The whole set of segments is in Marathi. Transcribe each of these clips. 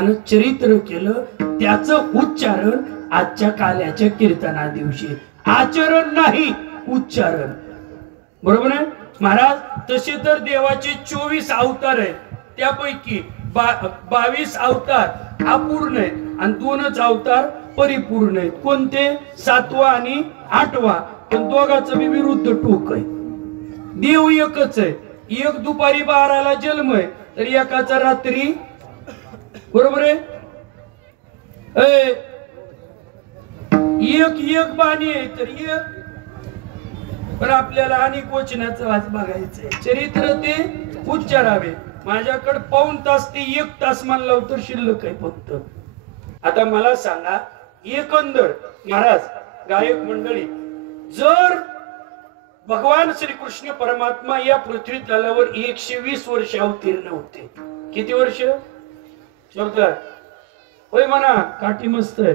चरित्र केलं त्याचं उच्चारण आजच्या काल्याच्या कीर्तना दिवशी आचरण नाही उच्चारण बरोबर आहे महाराज। तसे तर देवाचे 24 अवतार आहेत त्यापैकी 22 अवतार अपूर्ण आहेत आणि 2च अवतार परिपूर्ण आहेत। कोणते 7वा आणि 8वा पण दोघांचं विरुद्ध टोक आहे। देव एकच आहे, एक दुपारी 12ला जन्म आहे तर एकाचा रात्री बरोबर आहे एक बाणी आहे तर एक पण आपल्याला अनेक वचनाचं आज बघायचंय चरित्र ते उच्चारावे। माझ्याकडे पाऊण तास ते 1 तास म्हणला तर शिल्लक आहे फक्त। आता मला सांगा एकंदर महाराज गायक मंडळी जर भगवान श्रीकृष्ण परमात्मा या पृथ्वी तलावर 120 वर्ष अवतीर्ण होते, किती वर्ष होय म्हणा काठी मस्त आहे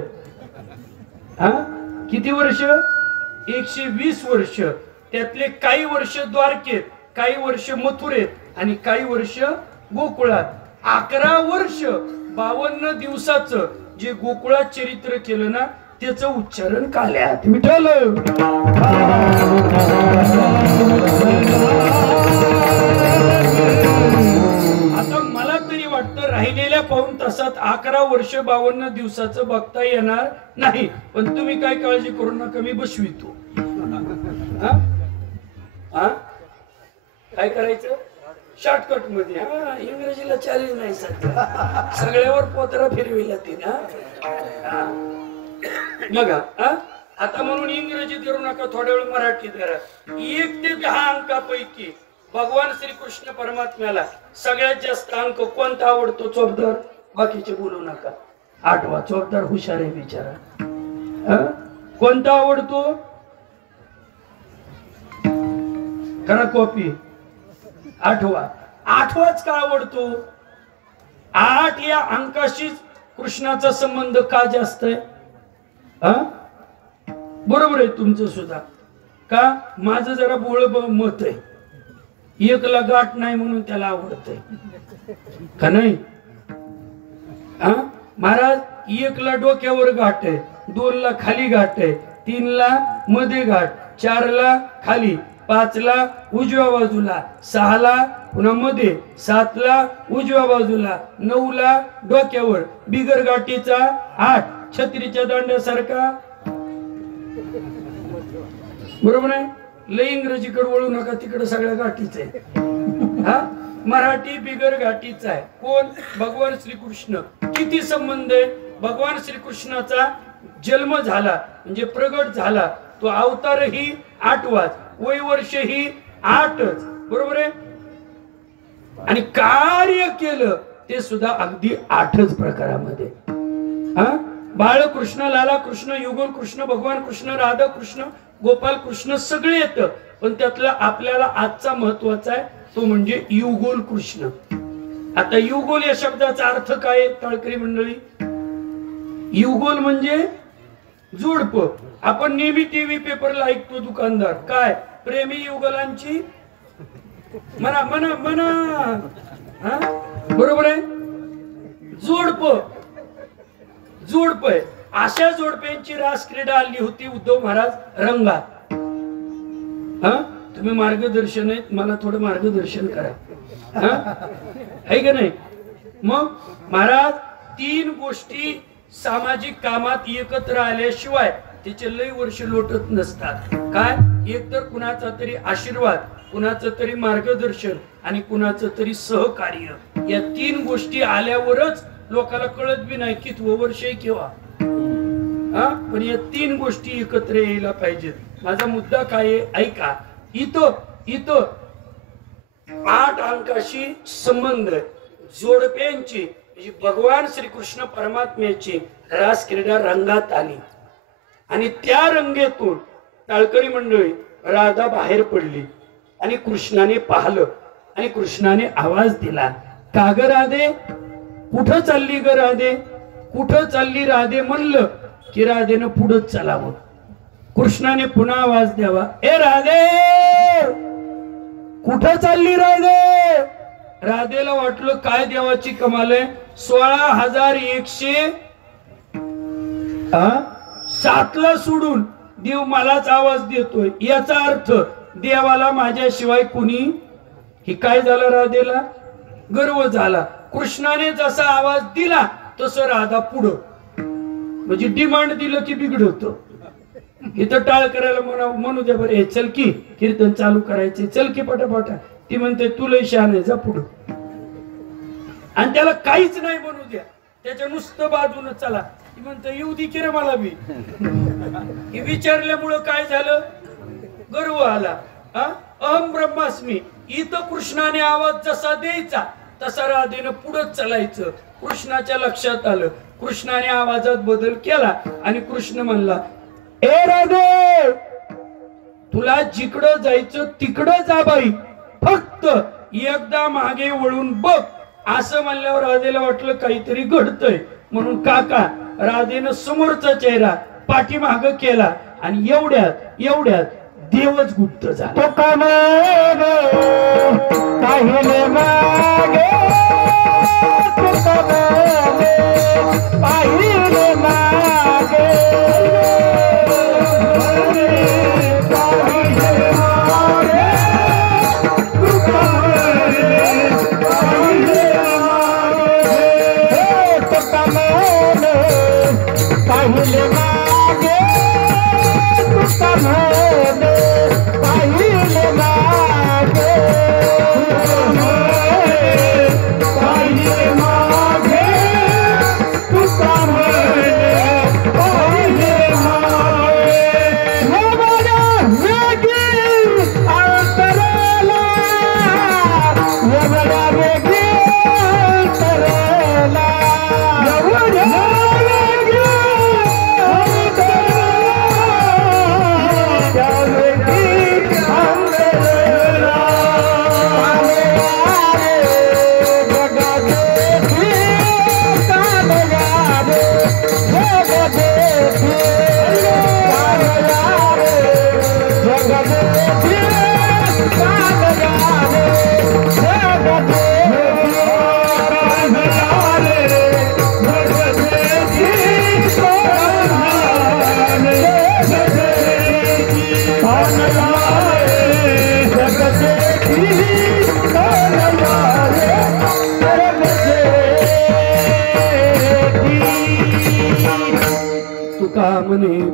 हा किती वर्ष 120 वर्ष त्यातले काही वर्ष द्वारकेत काही वर्ष मथुरेत आणि काही वर्ष गोकुळात 11 वर्ष 52 दिवसाचं जे गोकुळात चरित्र केलं ना त्याचं उच्चारण काल्यात विठ्ठल। आता मला तरी वाटतं राहिलेल्या पाऊण तासात 11 वर्ष 52 दिवसाचं बघता येणार नाही पण तुम्ही काय काळजी करू नका मी बसवितो। काय करायचं शॉर्टकट मध्ये इंग्रजीला चॅलेंज नाही सगळ्यावर पोतरा फिरविला तिने बघा आता म्हणून इंग्रजी करू नका थोड्या वेळ मराठीत करा। 1 ते 10 अंकापैकी भगवान श्रीकृष्ण परमात्म्याला सगळ्यात जास्त अंक कोणता आवडतो चोपदार बाकीचे बोलू नका 8वा चोपदार हुशार आहे बिचारा कोणता आवडतो करा कॉपी 8वाच का आवडतो 8 या अंकाशी कृष्णाचा संबंध का जास्त आहे बरोबर आहे तुमचं सुद्धा का माझं जरा बोळ मत आहे 1ला गाठ नाही म्हणून त्याला आवडतंय का नाही महाराज 1ला डोक्यावर गाठ आहे 2ला खाली गाठ आहे 3ला मध्ये गाठ 4ला खाली 5ला उजव्या बाजूला 6ला पुन्हा मध्ये 7ला उजव्या बाजूला 9ला डोक्यावर बिगर गाठीचा 8 छत्रीच्या दांड्यासारखा बरोबर आहे। लय इंग्रजीकडे वळू नका तिकडे सगळ्या गाठीच आहे मराठी बिगर गाठीचा आहे। कोण भगवान श्रीकृष्ण किती संबंध आहे भगवान श्रीकृष्णाचा जन्म झाला म्हणजे प्रगट झाला तो अवतारही 8वाच वय वर्ष ही 8च बरोबर आहे आणि कार्य केलं ते सुद्धा अगदी 8च प्रकारामध्ये बाळकृष्ण लाला कृष्ण युगल कृष्ण भगवान कृष्ण राधा कृष्ण गोपाल कृष्ण सगळे येतं पण त्यातला आपल्याला आजचा महत्वाचा आहे तो म्हणजे युगोल कृष्ण। आता युगोल या शब्दाचा अर्थ काय टाळकरी मंडळी युगोल म्हणजे जोडप। आपण नेहमी टीव्ही पेपरला ऐकतो दुकानदार काय प्रेमी युगलांची म्हणा म्हणा म्हणा बरोबर आहे जोडप आहे। अशा जोडप्यांची रास क्रीडा आली होती उद्धव महाराज रंगात तुम्ही मार्गदर्शन आहे मला थोडं मार्गदर्शन करा आहे का नाही। मग महाराज 3 गोष्टी सामाजिक कामात एकत्र आल्याशिवाय त्याचे लय वर्ष लोटत नसतात काय एक तर कुणाचा तरी आशीर्वाद कुणाचं तरी मार्गदर्शन आणि कुणाचं तरी सहकार्य या 3 गोष्टी आल्यावरच लोकांना कळत बी नाही की वर्ष आहे किंवा पण या 3 गोष्टी एकत्र यायला पाहिजेत। माझा मुद्दा काय आहे ऐका इथं 8 अंकाशी संबंध जोडप्यांची म्हणजे भगवान श्रीकृष्ण परमात्म्याची रास क्रीडा रंगात आली आणि त्या रंगेतून टाळकरी मंडळी राधा बाहेर पडली आणि कृष्णाने पाहिलं आणि कृष्णाने आवाज दिला का ग राधे कुठं चालली ग राधे कुठं चालली राधे म्हणलं की राधेनं पुढंच चालावं। कृष्णाने पुन्हा आवाज द्यावा ए राधे कुठं चालली राधे राधेला वाटलं काय देवाची कमाल आहे, 16,107ला सोडून देव मलाच आवाज देतोय, याचा अर्थ देवाला माझ्याशिवाय कुणी, ही काय झालं राधेला गर्व झाला. कृष्णाने जसा आवाज दिला तसं राधा पुढं, म्हणजे डिमांड दिलं की बिघडत. इथं टाळ करायला म्हणू द्या बरं, चल की कीर्तन चालू करायचे, चल की पटापटा. ती म्हणते तुला शहाण आहे, जा पुढं. आणि त्याला काहीच नाही म्हणू द्या, त्याच्या नुसतं बाजून चला. ती म्हणते येऊ दे की रे मला बी. हे विचारल्यामुळं काय झालं, गर्व आला. अहम ब्रह्मास्मी. इथं कृष्णाने आवाज जसा द्यायचा तसा राधेनं पुढं चालायचं. कृष्णाच्या लक्षात आलं, कृष्णाने आवाजात बदल केला आणि कृष्ण म्हणला, ए राधे, तुला जिकडं जायचं तिकडं जा बाई, फक्त एकदा मागे वळून बघ. असं म्हणल्यावर राधेला वाटलं काहीतरी घडतंय, म्हणून काका राधेनं समोरचा चेहरा पाठीमाग केला आणि एवढ्यात देवच गुप्त झाला. तो पाहिले मागे, पाहिले मागे,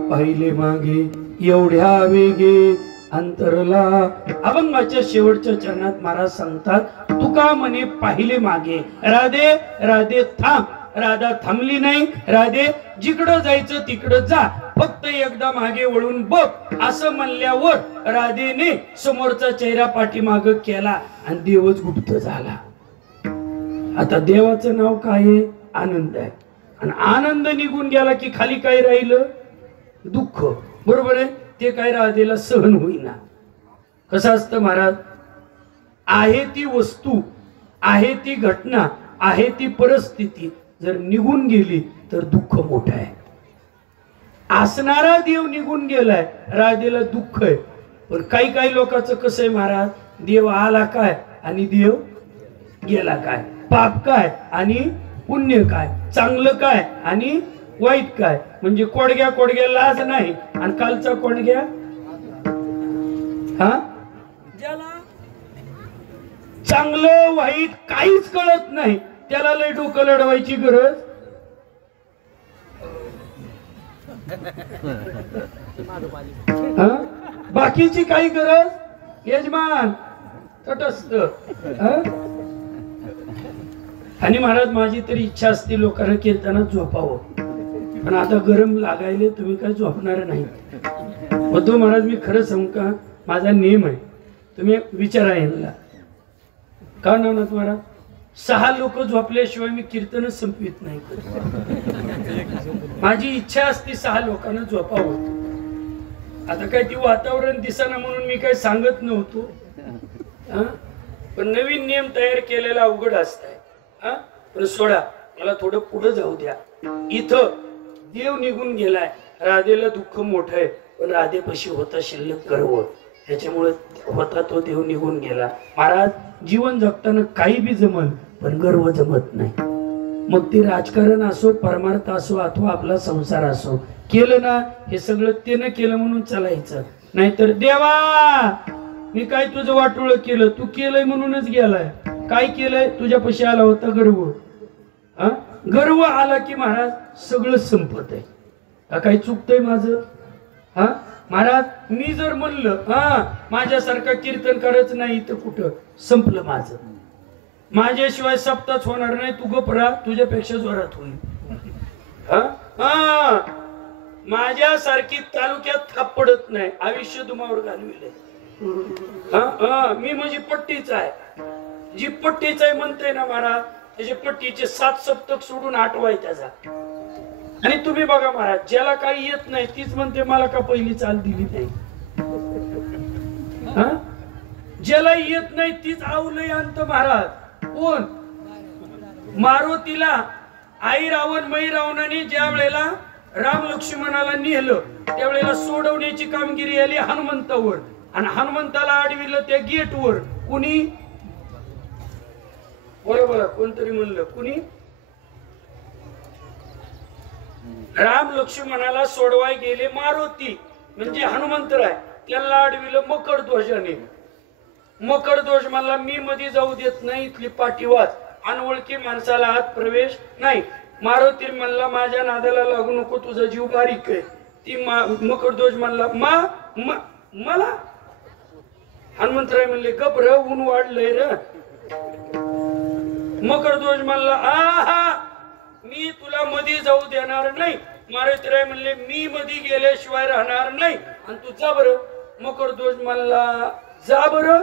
पाहिले मागे एवढ्या वेगे अंतरला. अभंगाच्या शेवटच्या चरणात महाराज सांगतात, तुका म्हणे पाहिले मागे. राधे राधे थांब. राधा थांबली नाही. राधे जिकडं जायचं तिकडं जा, फक्त एकदा मागे वळून बघ. असं म्हणल्यावर राधेने समोरचा चेहरा पाठीमाग केला आणि देवच गुप्त झाला. आता देवाचं नाव काय आहे, आनंद आहे. आणि आनंद निघून गेला की खाली काय राहिलं, दुःख. बरोबर आहे. ते काय राधेला सहन होईना. कसं असतं महाराज, आहे ती वस्तू, आहे ती घटना, आहे ती परिस्थिती जर निघून गेली तर दुःख मोठं आहे. असणारा देव निघून गेलाय, राधेला दुःख आहे. पण काही लोकांचं कसं आहे महाराज, देव आला काय आणि देव गेला काय, पाप काय आणि पुण्य काय, चांगलं काय आणि वाईट काय. म्हणजे कोडग्या लाज नाही आणि कालचा कोडग्या ज्याला चांगलं वाईट काहीच कळत नाही त्याला लय डोकं लढवायची गरज. बाकीची काही गरज, यजमान तटस्थ. आणि महाराज माझी तरी इच्छा असते लोकांना कीर्तनात झोपावं, पण आता गरम लागायले, तुम्ही काय झोपणार नाही. उद्धव महाराज मी खरं सांगू का, माझा नियम आहे, तुम्ही विचारा यांना का ना महाराज, 6 लोक झोपल्याशिवाय मी कीर्तन संपवित नाही. माझी इच्छा असते 6 लोकांना झोपावं. आता काय ती वातावरण दिसना म्हणून मी काय सांगत नव्हतो, पण नवीन नियम तयार केलेला अवघड असत. पण सोडा, मला थोडं पुढे जाऊ द्या. इथं देव निघून गेलाय, राधेला दुःख मोठं आहे, पण राधेपाशी होता शिल्लक गर्व. त्याच्यामुळे होता तो देव निघून गेला. महाराज जीवन जगताना काही बी जमल पण गर्व जमत नाही. मग ते राजकारण असो, परमार्थ असो अथवा आपला संसार असो, केलं ना हे सगळं त्यानं केलं म्हणून चालायचं. नाहीतर देवा मी काय तुझं वाटोळ केलं, तू केलंय म्हणूनच गेलाय. काय केलंय? तुझ्यापाशी आला होता गर्व. गर्व आला की महाराज सगळं संपत आहे. काही चुकतंय माझं? महाराज मी जर म्हणलं माझ्यासारखा कीर्तन करायचं नाही तर कुठं संपलं माझं. माझ्याशिवाय सप्ताच होणार नाही, तू गप राहा, तुझ्यापेक्षा जोरात होईल. माझ्यासारखी तालुक्यात थाप पडत नाही, आयुष्य तुम्हावर घालविले. मी म्हणजे पट्टीचा आहे. जी पट्टीचा आहे म्हणते ना महाराज, त्याचे पट्टीचे 7 सप्तक सोडून 8 आहे त्याचा. आणि तुम्ही बघा महाराज, ज्याला काही येत नाही तीच म्हणते मला का पहिली चाल दिली नाही. ज्याला येत नाही तीच आवलंय अंत महाराज. कोण? मारुतीला आई रावण मै रावणाने ज्या वेळेला राम लक्ष्मणाला नेलं त्यावेळेला सोडवण्याची कामगिरी आली हनुमंतावर. आणि हनुमंताला अडविलं त्या गेटवर. कुणी? बोला कोणतरी म्हणलं कुणी? राम लक्ष्मणाला सोडवाय गेले मारुती म्हणजे हनुमंतराय. त्याला अडविलं मकरध्वजाने. मकरध्वज म्हणला मी मध्ये जाऊ देत नाही, इथली पाठीवाच, अनोळखी माणसाला आत प्रवेश नाही. मारुती म्हणला माझ्या नादाला लागू नको, तुझा जीव बारीक आहे. ती मकरध्वज म्हणला मला. हनुमंतराय म्हणले गप्र, ऊन वाढलंय र. मकरध्वज म्हणला मी तुला मध्ये जाऊ देणार नाही. मारुतीराय म्हणले मी मध्ये गेल्याशिवाय राहणार नाही आणि तू जा बरं. मकरध्वज म्हणला जा बरं,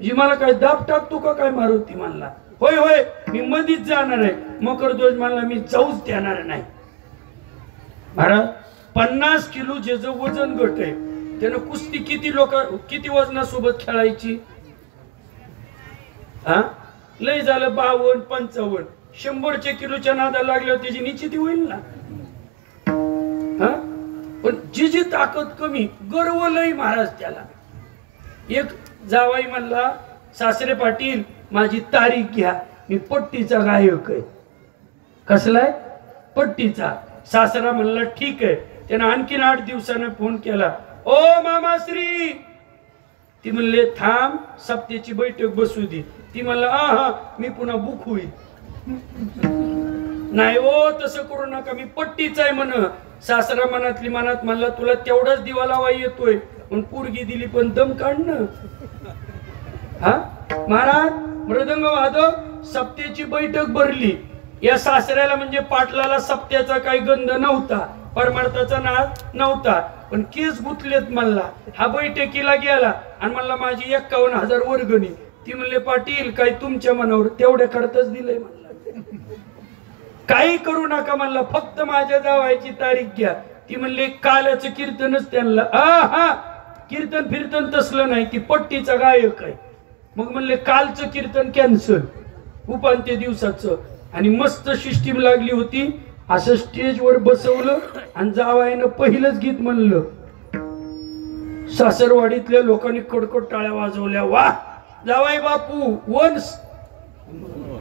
जी मला काय दाब टाकतो का काय? मारुती म्हणला होय होय मी मधीच जाणार आहे. मकरध्वज म्हणला मी जाऊच देणार नाही. महाराज 50 किलो ज्याचं वजन गट आहे त्यानं कुस्ती किती वजनासोबत खेळायची? लय झालं 52 55 100 किलोच्या नादाला लागल्यावर त्याची निश्चिती होईल ना. पण जी ताकद कमी, गर्व लय महाराज त्याला. एक जावाई म्हणला सासरे पाटील माझी तारीख घ्या, मी पट्टीचा गायक आहे. कसलाय? पट्टीचा. सासरा म्हणला ठीक आहे. त्यानं आणखीन 8 दिवसानं फोन केला. ओ मामाश्री. ती म्हणले थांब सप्त्याची बैठक बसू दे. ती म्हणला मी पुन्हा बुक होईल. नाही हो तसं करू नका, मी पट्टीचा आहे म्हण. सासरा मनातली मनात म्हणला तुला तेवढाच दिवा लावा येतोय पण पोरगी दिली पण दम काढणं. महाराज मृदंग वादक सप्त्याची बैठक भरली. या सासऱ्याला म्हणजे पाटलाला सप्त्याचा काही गंध नव्हता, परमार्थाचा नाद नव्हता, पण केस गुतलेत म्हणला. हा बैठकीला गेला आणि म्हणला माझी 51,000 वर्गणी. ती म्हणले पाटील काही तुमच्या मनावर, तेवढ्या करताच दिलंय म्हणला. काही करू नका म्हणला, फक्त माझ्या जावायची तारीख घ्या. ती म्हणले काल्याचं कीर्तनच त्यांना. कीर्तन फिरतन तसलं नाही, ती पट्टीचा गायक आहे. मग म्हणले कालचं कीर्तन कॅन्सल, उपांत्य दिवसाचं. आणि मस्त सिस्टीम लागली होती. असं स्टेजवर बसवलं आणि जावायनं पहिलंच गीत म्हणलं. सासरवाडीतल्या लोकांनी कडकड टाळ्या वाजवल्या. वा जावाई बापू वन्स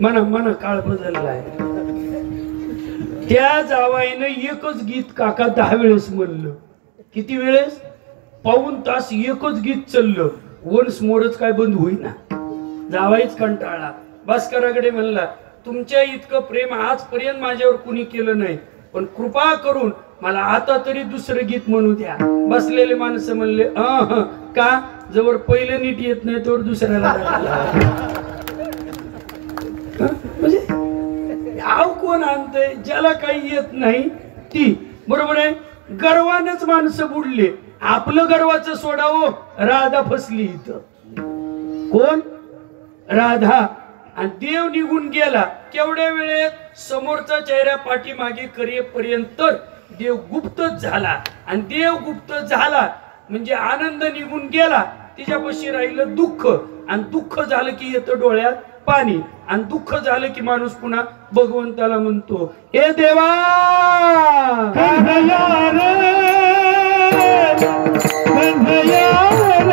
म्हणा काळ बदललाय. त्या जावाईनं एकच गीत काका 10 वेळेस म्हणलं. किती वेळेस? पाऊण तास एकच गीत चाललं. वन्स मोरच काय बंद होईना. जावाईच कंटाळला. भास्कराकडे म्हणला तुमच्या इतकं प्रेम आजपर्यंत माझ्यावर कुणी केलं नाही, पण कृपा करून मला आता तरी दुसरं गीत म्हणू द्या. बसलेले माणसं म्हणले का? जवळ पहिलं नीट येत नाही तोवर दुसऱ्याला. म्हणजे आव कोण आणतंय? ज्याला काही येत नाही ती. बरोबर आहे. गर्वानच माणसं बुडले. आपलं गर्वाचं सोडावं. राधा फसली इथं. कोण? राधा. आणि देव निघून गेला. केवढ्या वेळेत? समोरचा चेहरा पाठीमागे करेपर्यंत देव गुप्तच झाला. आणि देव गुप्त झाला म्हणजे आनंद निघून गेला. तिच्यापाशी राहिलं दुःख. आणि दुःख झालं की येतं डोळ्यात पाणी. आणि दुःख झालं की माणूस पुन्हा भगवंताला म्हणतो हे देवा कन्हैया रे, कन्हैया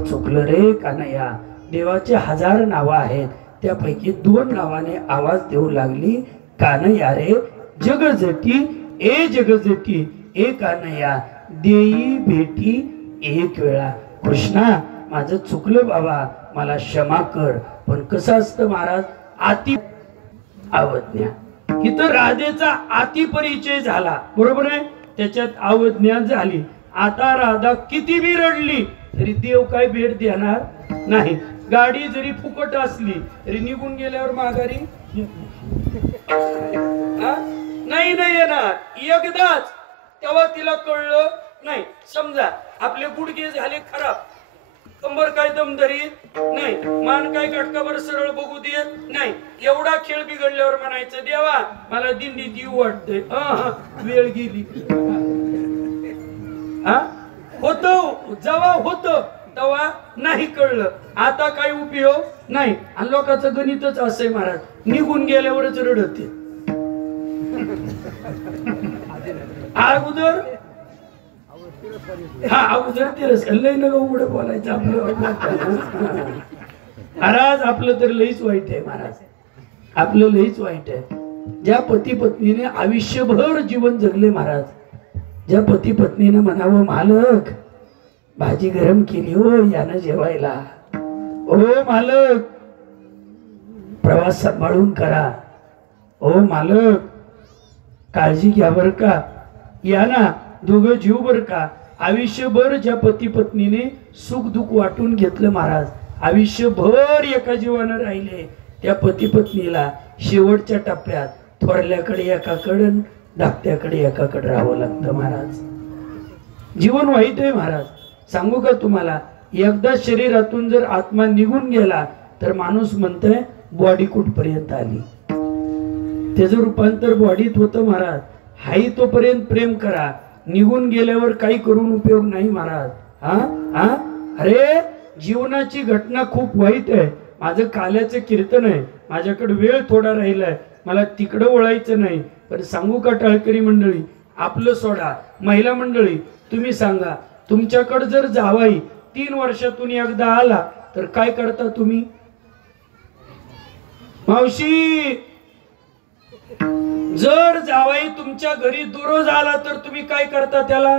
चुकलं रे कान्हैया. देवाचे 1000 नावं आहेत, त्यापैकी 2 नावाने आवाज देऊ लागली, कान्हैया रे जगजटी ए जगजटी ए कान्हैया देई भेटी एक वेळा. कृष्णा माझं चुकलं बाबा, मला क्षमा कर. पण कसं असतं महाराज, आती अवज्ञा. इथं राधेचा आती परिचय झाला, बरोबर आहे, त्याच्यात अवज्ञा झाली. आता राधा किती बी रडली तरी देव काय भेट देणार नाही. गाडी जरी फुकट असली तरी निघून गेल्यावर माघारी नाही नाही येणार. एकदाच तेव्हा तिला कळलं नाही. समजा आपले गुडघे झाले खराब, कंबर काय दमदरीत नाही, मान काय गटकावर सरळ बघू देत नाही, एवढा खेळ बिघडल्यावर म्हणायचं देवा मला दिंडी देऊ वाटतंय. वेळ गेली. होत जेव्हा होत तेव्हा नाही कळलं, आता काही उपयोग नाही. आणि लोकांचं गणितच असंय महाराज, निघून गेल्यावरच रडते. अगोदर अगोदर तिरस्कार लय न उघड बोलायचं आपलं. महाराज आपलं तर लईच वाईट आहे महाराज, आपलं लईच वाईट आहे. ज्या पती पत्नीने आयुष्यभर जीवन जगले महाराज, ज्या पती पत्नीने म्हणावं मालक भाजी गरम केली हो यानं जेवायला, ओ मालक प्रवास सांभाळून करा, ओ मालक काळजी घ्या बर का, या ना दोघं जीव बर का. आयुष्यभर ज्या पती पत्नीने सुख दुःख वाटून घेतलं महाराज, आयुष्यभर एका जीवानं राहिले, त्या पती पत्नीला शेवटच्या टप्प्यात थोरल्याकडे एकाकडे धाकट्याकडे एकाकडे राहावं लागतं महाराज. जीवन वाईट आहे महाराज. सांगू का तुम्हाला, एकदा शरीरातून जर आत्मा निघून गेला तर माणूस म्हणतोय बॉडी कुठपर्यंत आली. त्याचं रूपांतर बॉडीत होतं महाराज. हाई तोपर्यंत प्रेम करा, निघून गेल्यावर काही करून उपयोग नाही महाराज. अरे जीवनाची घटना खूप वाईट आहे. माझं काल्याचं कीर्तन आहे, माझ्याकडे वेळ थोडा राहिलाय, मला तिकडं वळायचं नाही. पण सांगू का टाळकरी मंडळी, आपलं सोडा, महिला मंडळी तुम्ही सांगा, तुमच्याकडे जर जावाई 3 वर्षातून एकदा आला तर काय करता तुम्ही? मावशी जर जावाई तुमच्या घरी दररोज आला तर तुम्ही काय करता त्याला?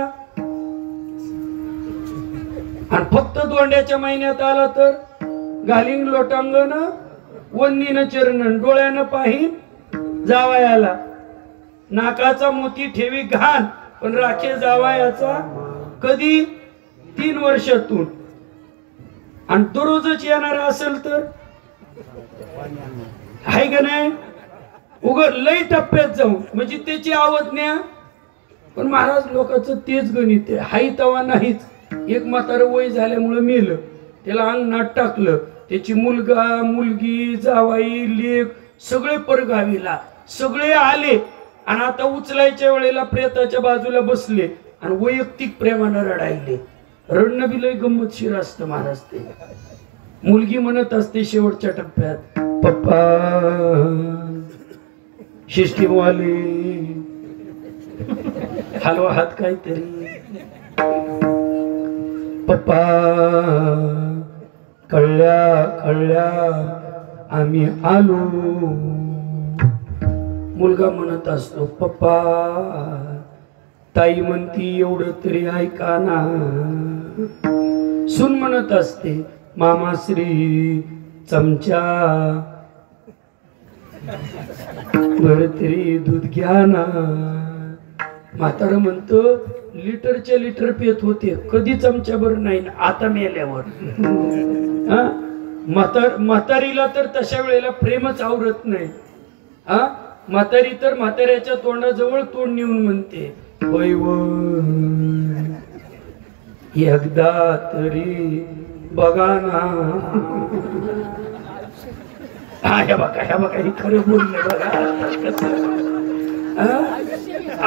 आणि फक्त दोंड्याच्या महिन्यात आला तर घालीन लोटांगण वंदीन चरण डोळ्यानं पाहीन जावयाला. नाकाचा मोती ठेवी घाण, पण राखे जावयाचा कधी 3 वर्षातून. आणि दररोजच येणारा असेल तर आहे का नाही, उग लई टप्प्यात जाऊन म्हणजे त्याची आवज्ञा. पण महाराज लोकांचं तेच गणित आहे, हाई तवा नाहीच. एक म्हातारं वय झाल्यामुळे मेलं, त्याला अंगणात टाकलं, त्याची मुलगा मुलगी जावाई लेक सगळे परगावीला सगळे आले. आणि आता उचलायच्या वेळेला प्रेताच्या बाजूला बसले आणि वैयक्तिक प्रेमानं रडायले. रडणं बी लय गंमतशीर असतं महाराज. ते मुलगी म्हणत असते शेवटच्या टप्प्यात, पप्पा शिष्टीवाले हलवा हात काहीतरी, पप्पा कळल्या कळल्या आम्ही आलो. मुलगा म्हणत असतो, पप्पा ताई म्हणती एवढं तरी ऐका ना. सून म्हणत असते, मामाश्री चमचा बर तरी दूध घ्या ना. म्हातारं म्हणतो, लिटरच्या लिटर पेत होते, कधी चमच्याभर नाही ना, आता मेल्यावर. म्हातारीला तर तशा वेळेला प्रेमच आवरत नाही. म्हातारी तर म्हाताऱ्याच्या तोंडाजवळ तोंड नेऊन म्हणते, होय व एकदा तरी बघा ना. ह्या बघा हे खरं बोलले बघा.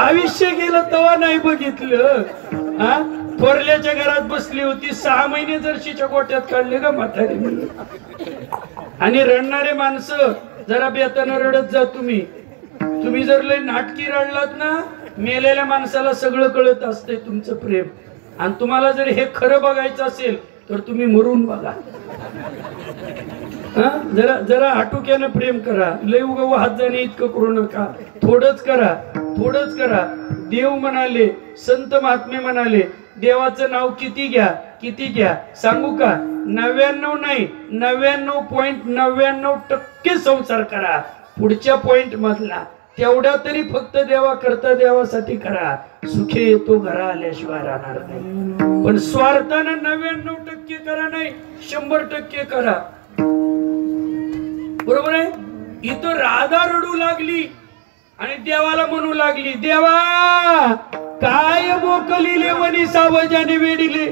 आयुष्य गेलं तेव्हा नाही बघितलं. थोरल्याच्या घरात बसली होती, 6 महिने जर्शीच्या गोट्यात काढले का म्हातारी. आणि रडणारे माणसं जरा बेतानं रडत जा. तुम्ही जर लय नाटकी रडलात ना, मेलेल्या माणसाला सगळं कळत असते तुमचं प्रेम. आणि तुम्हाला जर हे खरं बघायचं असेल तर तुम्ही मरून बघा. जरा जरा आटोक्यानं प्रेम करा. लय उगा वाहत जाणे इतकं करू नका. थोडंच करा, थोडंच करा. देव म्हणाले, संत महात्मे म्हणाले, देवाचं नाव किती घ्या सांगू का? 99 नाही, 99.99% संसार करा. पुढच्या पॉइंट मधला तेवढा तरी फक्त देवा करता देवासाठी करा. सुखे येतो घरा आल्याशिवाय राहणार नाही. पण स्वार्थानं 99% करा नाही, 100% करा. बरोबर आहे. इथं राधा रडू लागली आणि देवाला म्हणू लागली, देवा काय मोकलिले वनी सावजाने वेडिले.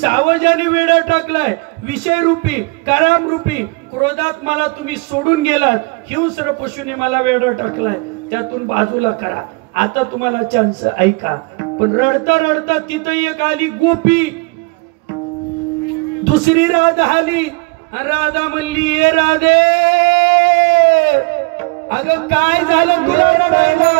सावजाने वेडा टाकलाय, विषय रूपी काराम रूपी क्रोधात मला तुम्ही सोडून गेलात. हिंस्र पशुने मला वेडा टाकलाय, त्यातून बाजूला करा. आता तुम्हाला चान्स, ऐका. पण रडता रडता तिथं एक आली गोपी, दुसरी राधा आली. राधा म्हणली, ए राधे, अगं काय झालं तुला रडायला?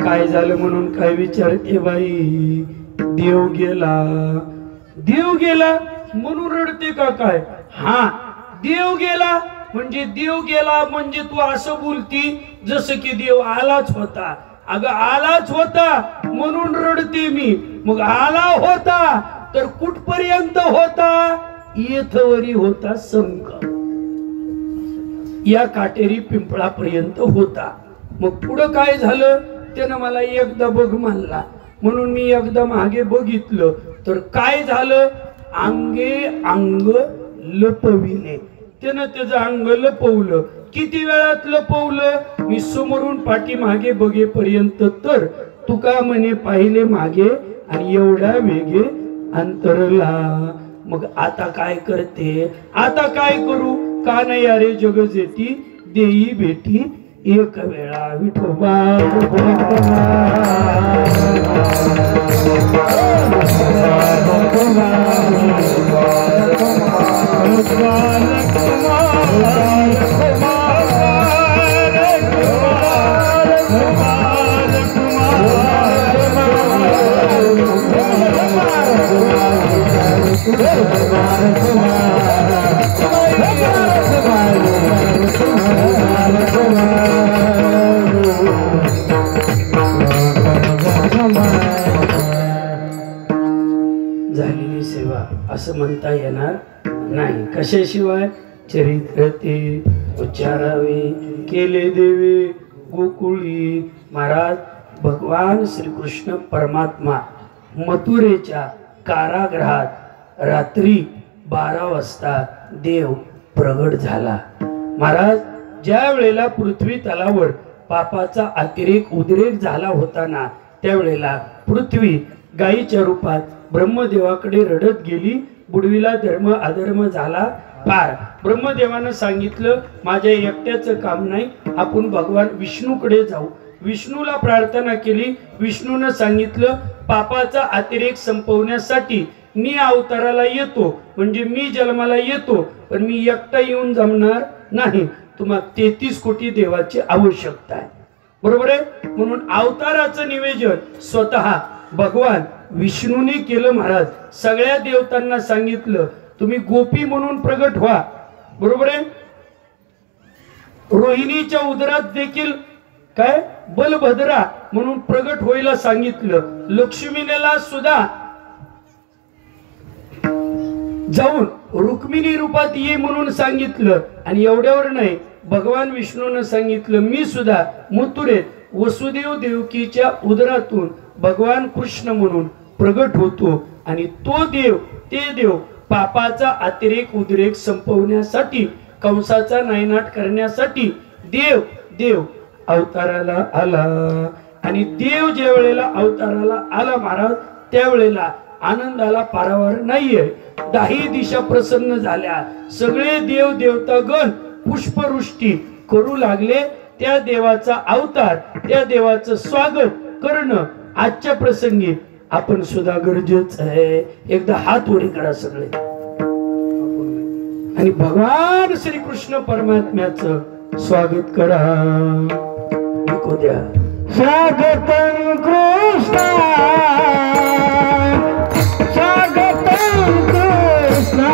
काय झालं म्हणून काय विचारते बाई? देव गेला म्हणून रडते का काय? हा, देव गेला म्हणजे तू असं बोलती जसं की देव आलाच होता. अगं आलाच होता म्हणून रडते मी. मग आला होता तर कुठपर्यंत होता? येथवरी होता संग. या काटेरी पिंपळापर्यंत होता. मग पुढं काय झालं, त्यानं मला एकदा बघ म्हणला, म्हणून मी एकदा मागे बघितलं तर काय झालं, अंगे अंग लपविणे. त्यानं त्याचं अंग लपवलं. किती वेळात लपवलं, मी समोरून पाठी मागे बघेपर्यंत. तर तुका म्हणे पाहिले मागे आणि एवढा वेगे अंतरला. मग आता काय करते, आता काय करू, का नाही अरे जग जेती देई बेटी एक वेळा विठोबा. झालेली सेवा असं म्हणता येणार नाही. कशाशिवाय, चरित्र ते उच्चारावे केले देवे गोकुळी. महाराज भगवान श्रीकृष्ण परमात्मा मथुरेच्या कारागृहात रात्री 12 वाजता देव प्रगट झाला. महाराज ज्या वेळेला पृथ्वी तलावर पापाचा अतिरेक उद्रेक झाला होता ना, त्यावेळेला पृथ्वी गायीच्या रूपात ब्रह्मदेवाकडे रडत गेली. बुडवीला धर्म अधर्म झाला फार. ब्रह्मदेवानं सांगितलं माझ्या एकट्याचं काम नाही, आपण भगवान विष्णूकडे जाऊ. विष्णूला प्रार्थना केली. विष्णूनं सांगितलं पापाचा अतिरेक संपवण्यासाठी मी अवताराला येतो, म्हणजे मी जन्माला येतो, पण मी एकटा येऊन जमणार नाही, तुम्हाला 33 कोटी देवाची आवश्यकता आहे. बरोबर आहे. म्हणून अवताराचं निवेदन स्वतः भगवान विष्णूने केलं. महाराज सगळ्या देवतांना सांगितलं तुम्ही गोपी म्हणून प्रगट व्हा. बरोबर आहे. रोहिणीच्या उदरात देखील काय बलभद्रा म्हणून प्रगट व्हायला सांगितलं. लक्ष्मीला सुद्धा जाऊन रुक्मिणी रूपात ये म्हणून सांगितलं. आणि एवढ्यावर नाही, भगवान विष्णूनं सांगितलं मी सुद्धा मथुरेत वसुदेव देवकीच्या उदरातून भगवान कृष्ण म्हणून प्रगट होतो. आणि तो देव, ते देव पापाचा अतिरेक उद्रेक संपवण्यासाठी, कंसाचा नायनाट करण्यासाठी देव अवताराला आला. आणि देव ज्या वेळेला अवताराला आला महाराज, त्यावेळेला आनंदाला पारावार नाहीये. 10 दिशा प्रसन्न झाल्या. सगळे देव देवतागण पुष्पवृष्टी करू लागले. त्या देवाचा अवतार, त्या देवाचं स्वागत करणं आजच्या प्रसंगी आपण सुद्धा गरजेचं आहे. एकदा हात वर करा सगळे आणि भगवान श्रीकृष्ण परमात्म्याचं स्वागत करा. ऐकू द्या. स्वागतम कृष्ण, स्वागतम कृष्ण,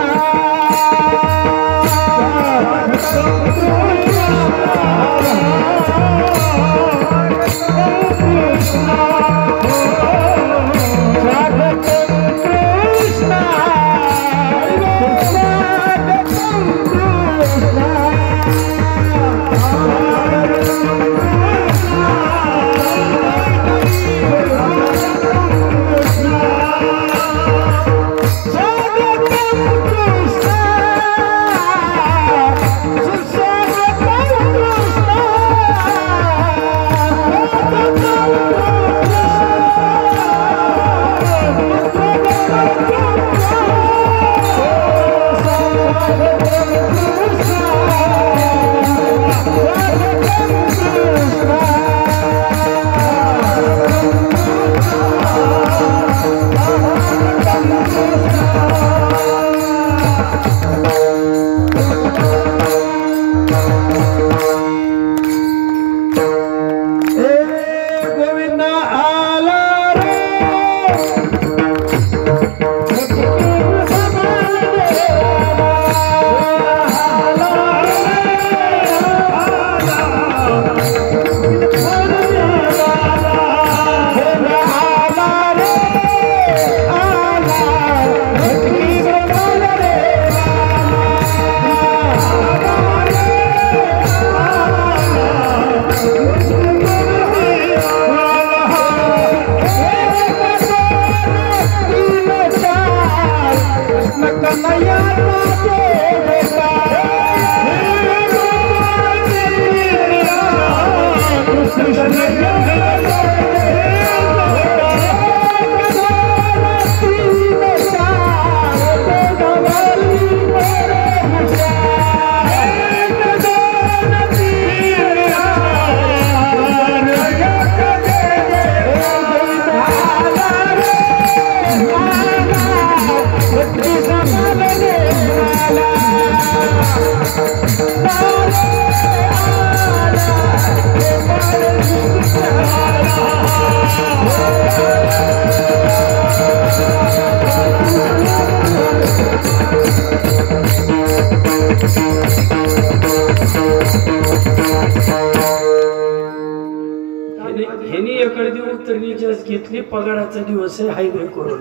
ह्यानी एकडे उतरणीची घेतली, पगाराचा दिवस आहे, हायवे करून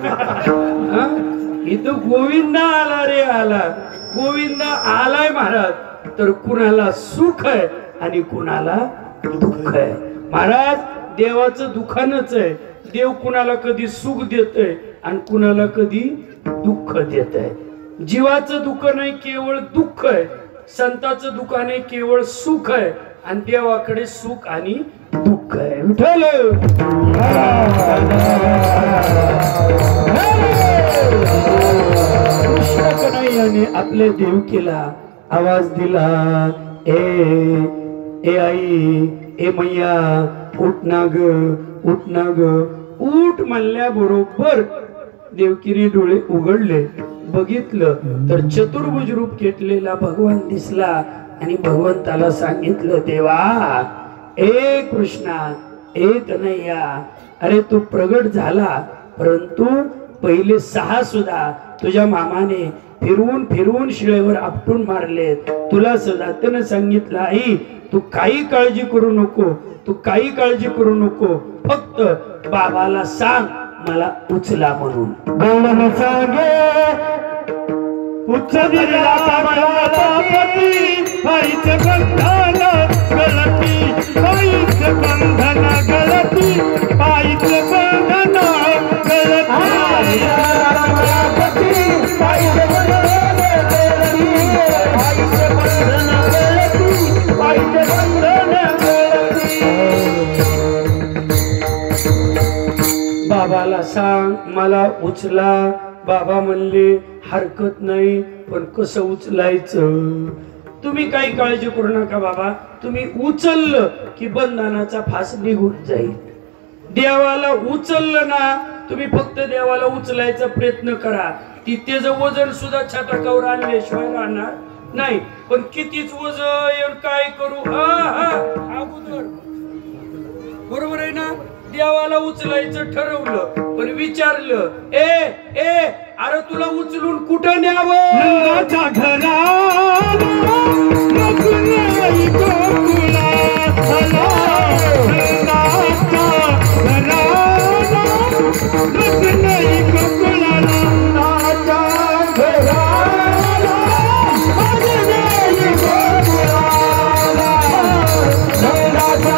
इथं गोविंदा आला रे आला, गोविंदा आलाय महाराज, तर कुणाला सुख आहे आणि कुणाला दुःख आहे. महाराज देवाचं दुखानच आहे. देव कुणाला कधी सुख देतोय आणि कुणाला कधी दुःख देत आहे. जीवाचं दुःख नाही, केवळ दुःख आहे. संताचं दुःख नाही, केवळ सुख आहे. आणि देवाकडे सुख आणि दुःख आहे. विठ्ठल कृष्ण कन्हैयाने आपल्या देवकीला आवाज दिला, ए आई, ए मैया, उठ ना ग, उठ ना ग. उठ म्हणल्याबरोबर देवकीने डोळे उघडले, बघितलं तर चतुर्भुज रूप घेतलेला भगवान दिसला. आणि भगवंताला सांगितलं, देवा, ए कृष्णा, ए कन्हैया, अरे तू प्रगट झाला, परंतु पहिले 6 सुद्धा तुझ्या मामाने फिरवून फिरवून शिळेवर आपटून मारले. तुला सुद्धा त्यानं सांगितलं, आई तू काही काळजी करू नको, तू काही काळजी करू नको, फक्त बाबाला सांग मला उचला म्हणून. बोलणं सांगे उच्चदिला पायीचे बंधन गलती, पायीचे बंधन गलती, पायीचे बंधन बाबाला सांग मला उचला. बाबा म्हणले, हरकत नाही, पण कसं उचलायचं? तुम्ही काही काळजी करू नका बाबा, तुम्ही उचललं की बंधनाचा फास निघून जाईल. देवाला उचललं ना, तुम्ही फक्त देवाला उचलायचा प्रयत्न करा. त्याचं वजन सुद्धा छटाकावर आणल्याशिवाय राहणार नाही. पण कितीच वजन काय करू, अगोदर बरोबर आहे ना. देवाला उचलायचं ठरवलं, पण विचारलं, अरे तुला उचलून कुठं न्यावं? नंदाच्या घराला रघुनाई गोकुळा आला, नंदाच्या घराला रघुनाई गोकुळा, नंदाच्या घराला रघुनाई गोकुळा, नंदाच्या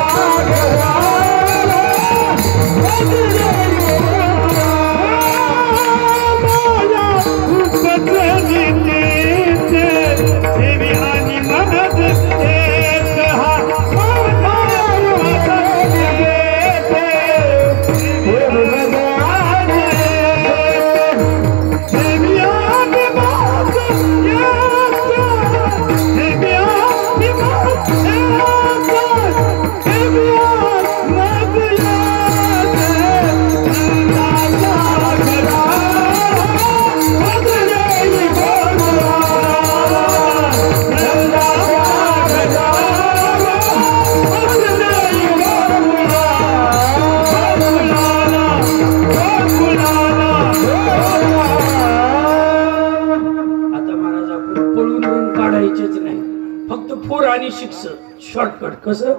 शॉर्टकट कसं,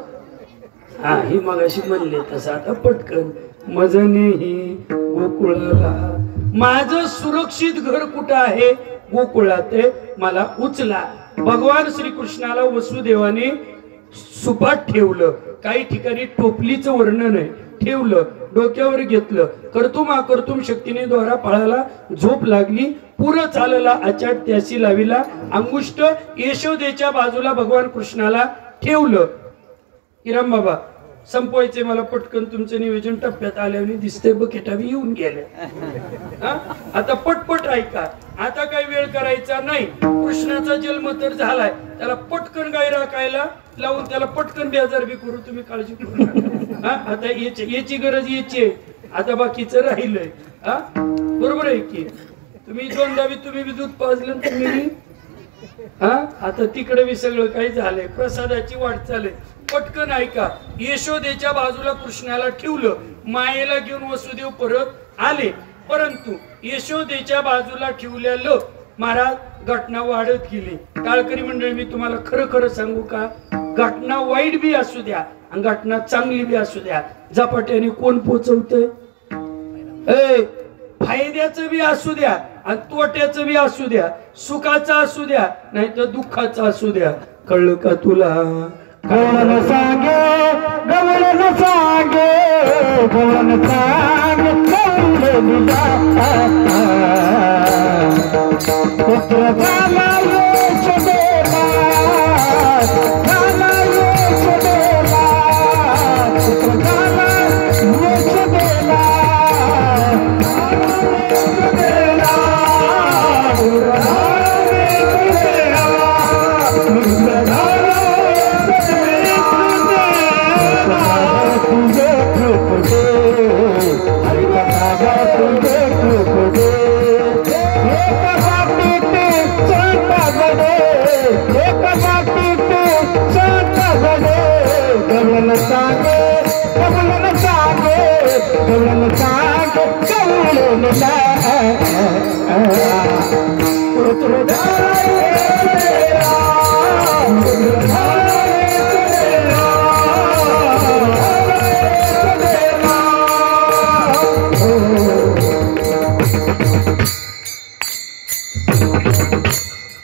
हे मगाशी म्हणले तसं आता पटकन. मजने ही गोकुळाला, माझं सुरक्षित घर कुठं आहे? गोकुळात आहे, मला उचला. भगवान श्रीकृष्णाला वसुदेवाने सुपात ठेवलं, काही ठिकाणी टोपलीचं वर्णन आहे, ठेवलं, डोक्यावर घेतलं, कर्तुम अकर्तुम शक्तीने द्वारा फळाला झोप लागली, पुरं चालला आचाट त्यासी लाविला, अंगुष्ट यशोदेच्या बाजूला भगवान कृष्णाला ठेवलं. इराम बाबा संपवायचे मला पटकन, तुमचं नियोजन टप्प्यात आल्याने दिसतंय, बकेटावी येऊन गेले. आता पटपट ऐका, आता काही वेळ करायचा नाही. कृष्णाचा जन्म तर झालाय, त्याला पटकन गाय राखायला लावून त्याला पटकन बेजार बी करू, तुम्ही काळजी करू नका. आता याची गरज याची, आता बाकीचं राहिलंय. बरोबर आहे की, तुम्ही दोनदा बी तुम्ही बी दूध पाजलं, तुम्ही आता तिकडे बी सगळं काही झालंय, प्रसादाची वाट चालय. पटकन ऐका, यशोदेच्या बाजूला कृष्णाला ठेवलं, मायेला घेऊन वसुदेव परत आले. परंतु यशोदेच्या बाजूला ठेवलेलं महाराज घटना वाढत गेली. टाळकरी मंडळी, मी तुम्हाला खरं खरं सांगू का, घटना वाईट बी असू द्या आणि घटना चांगली बी असू द्या, झपाट्याने कोण पोचवतंय? ए, फायद्याचं बी असू द्या आणि तोट्याचं बी असू द्या, सुखाचं असू द्या नाही तर दुःखाचं असू द्या, कळलं का तुला? गवळण सांगे गवळण सांगे गवळण सांगे पुत्र झाला यशोदेला झाला यशोदेला पुत्र झाला यशोदेला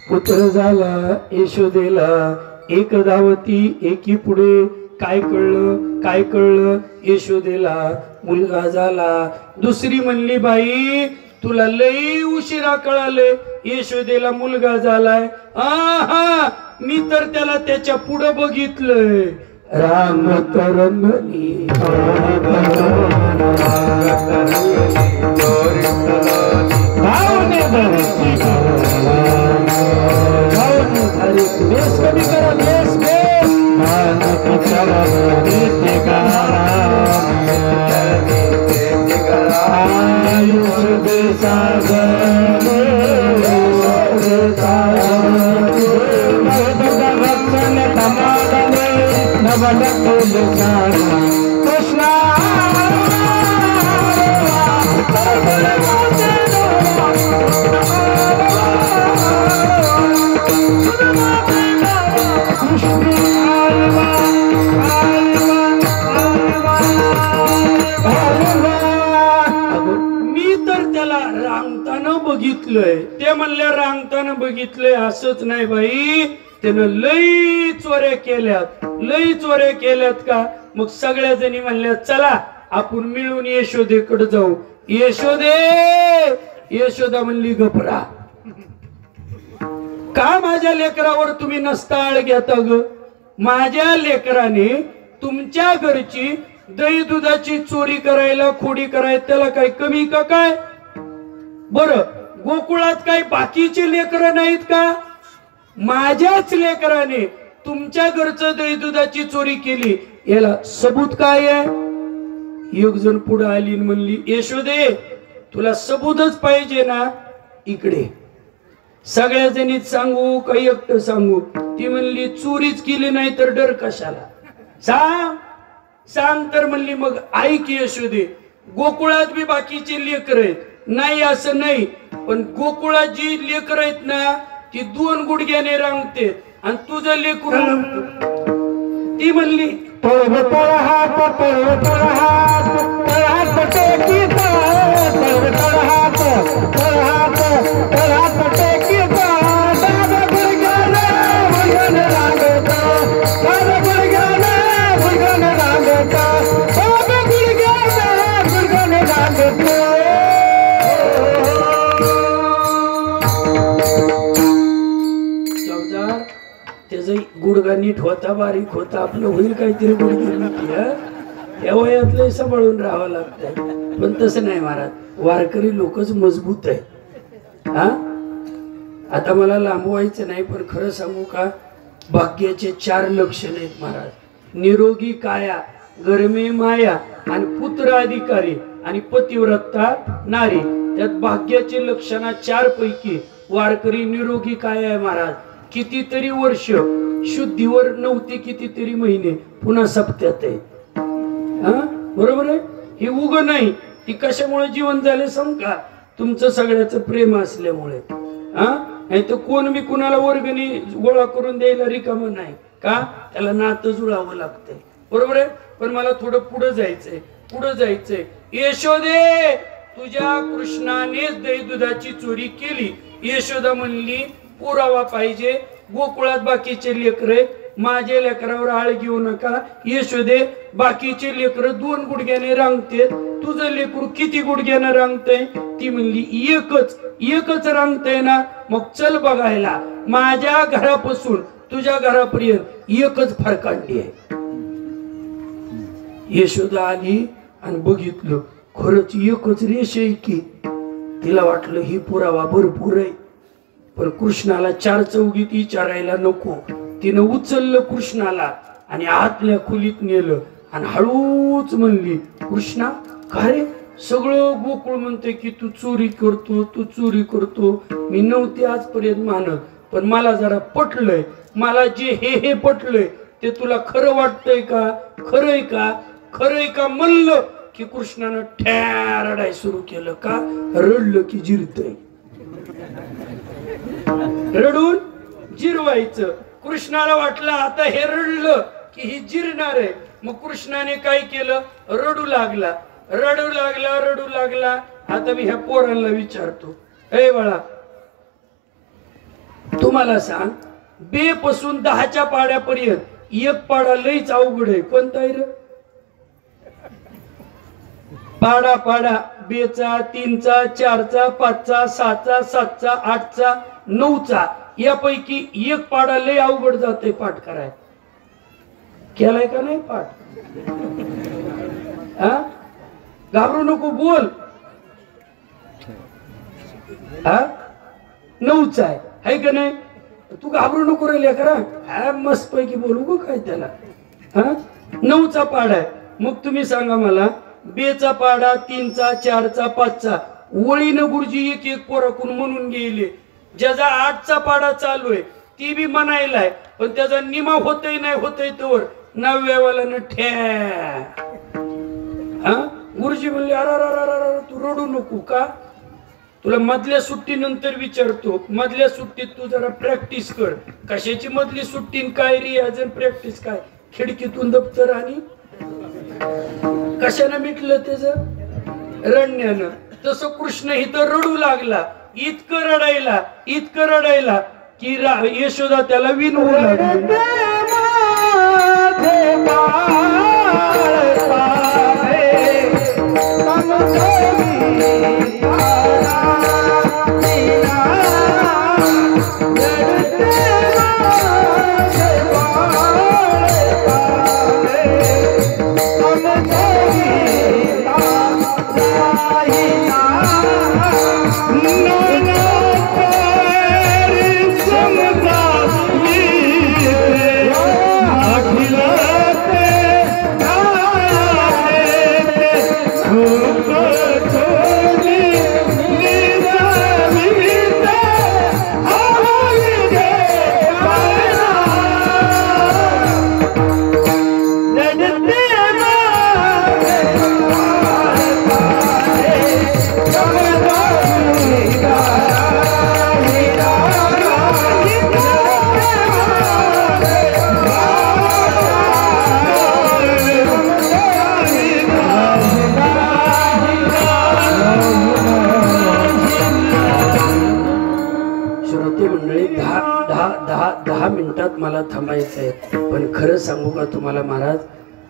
पुत्र झाला यशोदेला एक धावती एकी पुढे, काय कळलं काय कळलं? यशोदेला मुलगा झाला. दुसरी म्हणली बाई तुला लई उशिरा कळाले, यशोदेला मुलगा झालाय. हा मी तर त्याला त्याच्या पुढे बघितलंय. राम तरंगली बेस कमी करा, बेस बेस बघितलंय. ते म्हणल्या रांगताना बघितलंय असंच नाही बाई, त्यानं लई चोऱ्या केल्यात, लई चोऱ्या केल्यात का? मग सगळ्या जणी म्हणल्या चला आपण मिळून यशोदेकडे जाऊ. यशोदे, यशोदा म्हणली गपरा, का माझ्या लेकरावर तुम्ही नसताळ घेता ग? माझ्या लेकराने तुमच्या घरची दही दुधाची चोरी करायला, खोडी करायला त्याला काही कमी का काय? बर गोकुळात काही बाकीचे लेकरं नाहीत का? माझ्याच लेकराने तुमच्या घरचं दही दुधाची चोरी केली, याला सबूत काय आहे? एक जण पुढे आली म्हणली यशोदे तुला सबूतच पाहिजे ना, इकडे. सगळ्या जणीत सांगू का एकटं सांगू? ती म्हणली चोरीच केली नाही तर डर कशाला? सांग सांग तर म्हणली. मग ऐक यशोदे, गोकुळात बी बाकीचे लेकर आहेत, नाही असं नाही, पण गोकुळात जी लेकर आहेत ना ती 2 गुडघ्याने रांगते आणि तुझं लेकरू. ती म्हणली गुडघा नीट होता, बारीक होता, आपलं होईल काहीतरी गुडघे. या वयातलं सांभाळून राहावं लागतंय, पण तसं नाही महाराज, वारकरी लोकच मजबूत आहे. हा आता मला लांबवायचं नाही, पण खरं सांगू का, भाग्याचे 4 लक्षण आहेत महाराज. निरोगी काया, गरमे माया आणि पुत्र अधिकारी आणि पतिव्रता नारी. त्यात भाग्याचे लक्षणा 4 पैकी वारकरी निरोगी काया आहे महाराज. कितीतरी वर्ष शुद्धीवर नव्हते, कितीतरी महिने पुन्हा सप्त्यात आहे. बरोबर आहे, हे उग नाही. ती कशामुळे जीवन झाले सांग का? तुमचं सगळ्याचं प्रेम असल्यामुळे. नाही तर कोण बी कुणाला वर्गणी गोळा करून द्यायला रिकाम नाही का? त्याला नातं जुळावं लागतंय. बरोबर आहे. पण मला थोडं पुढे जायचंय. यशोदे, तुझ्या कृष्णानेच दही दुधाची चोरी केली. यशोदा म्हणली पुरावा पाहिजे. गोकुळात बाकीचे लेकरे, माझ्या लेकरावर आळ घेऊ नका. यशोदे, बाकीचे लेकर 2 गुडघ्याने रांगतेत, तुझं लेकरू किती गुडघ्याने रांगतय? ती म्हणली एकच रांगतय ना. मग चल बघायला. माझ्या घरापासून तुझ्या घरापर्यंत एकच फरकांडी आहे. यशोदा आली आणि बघितलं, खरंच एकच रेष आहे की. तिला वाटलं ही पुरावा भरपूर आहे. पण कृष्णाला 4 चौघीत विचारायला नको. तिनं उचललं कृष्णाला आणि आतल्या खोलीत नेलं आणि हळूच म्हणली, कृष्णा का रे? सगळं गोकुळ म्हणते की तू चोरी करतो. मी नव्हते आजपर्यंत मानत, पण मला जरा पटलंय. मला जे हे पटलंय ते तुला खरं वाटतंय का? खरंय का म्हणलं की कृष्णानं रडाय सुरू केलं. का? रडलं की जिरतय. रडून जिरवायचं. कृष्णाला वाटलं आता हे रडलं की ही जिरणार आहे. मग कृष्णाने काय केलं? रडू लागला. आता मी ह्या पोरांना विचारतो, ए बाळा, तुम्हाला सांग, बे पासून 10च्या पाड्यापर्यंत एक पाडा लईच अवघड आहे. कोणता आहे रे? पाडा बेचा, 3चा, 4चा, 5चा, 6चा, 7चा, 8चा, 9चा, यापैकी एक पाडा लय अवघड जाते पाठ कराय. केलाय का नाही पाठ? हा, घाबरू नको, बोल. हा, 9चा आहे का नाही? तू घाबरू नको रे लेकरा. हा, मस्त पैकी बोलू गो काय त्याला. हा, 9चा पाडा आहे. मग तुम्ही सांगा मला, बेचा पाडा, 3चा, 4चा, 5चा, ओळीनं गुरुजी एक पोराकून म्हणून गेले. ज्याचा 8चा पाडा चालू आहे ती बी म्हणायलाय, पण त्याचा निमा होतय तोवर 9व्या वाल्यानं हा, गुरुजी म्हणले अरे तू रडू नको. का? तुला मधल्या सुट्टीनंतर विचारतो. मधल्या सुट्टीत तू जरा प्रॅक्टिस कर. कशाची मधली सुट्टी? काय रियाजन प्रॅक्टिस? काय खिडकीतून दप्तर आणि कशाने मिटलं त्याचं? रडण्यानं. तसं कृष्ण इथं रडू लागला. इतकं रडायला की यशोदा त्याला विनवू लागली. दहा मिनिटात मला थांबायचं आहे. पण खरं सांगू का तुम्हाला महाराज,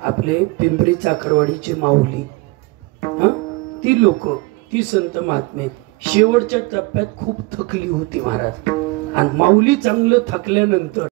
आपले पिंपरी चाकरवाडीचे माऊली, ती लोक, ती संत महात्मे शेवटच्या टप्प्यात खूप थकली होती महाराज. आणि माऊली चांगलं थकल्यानंतर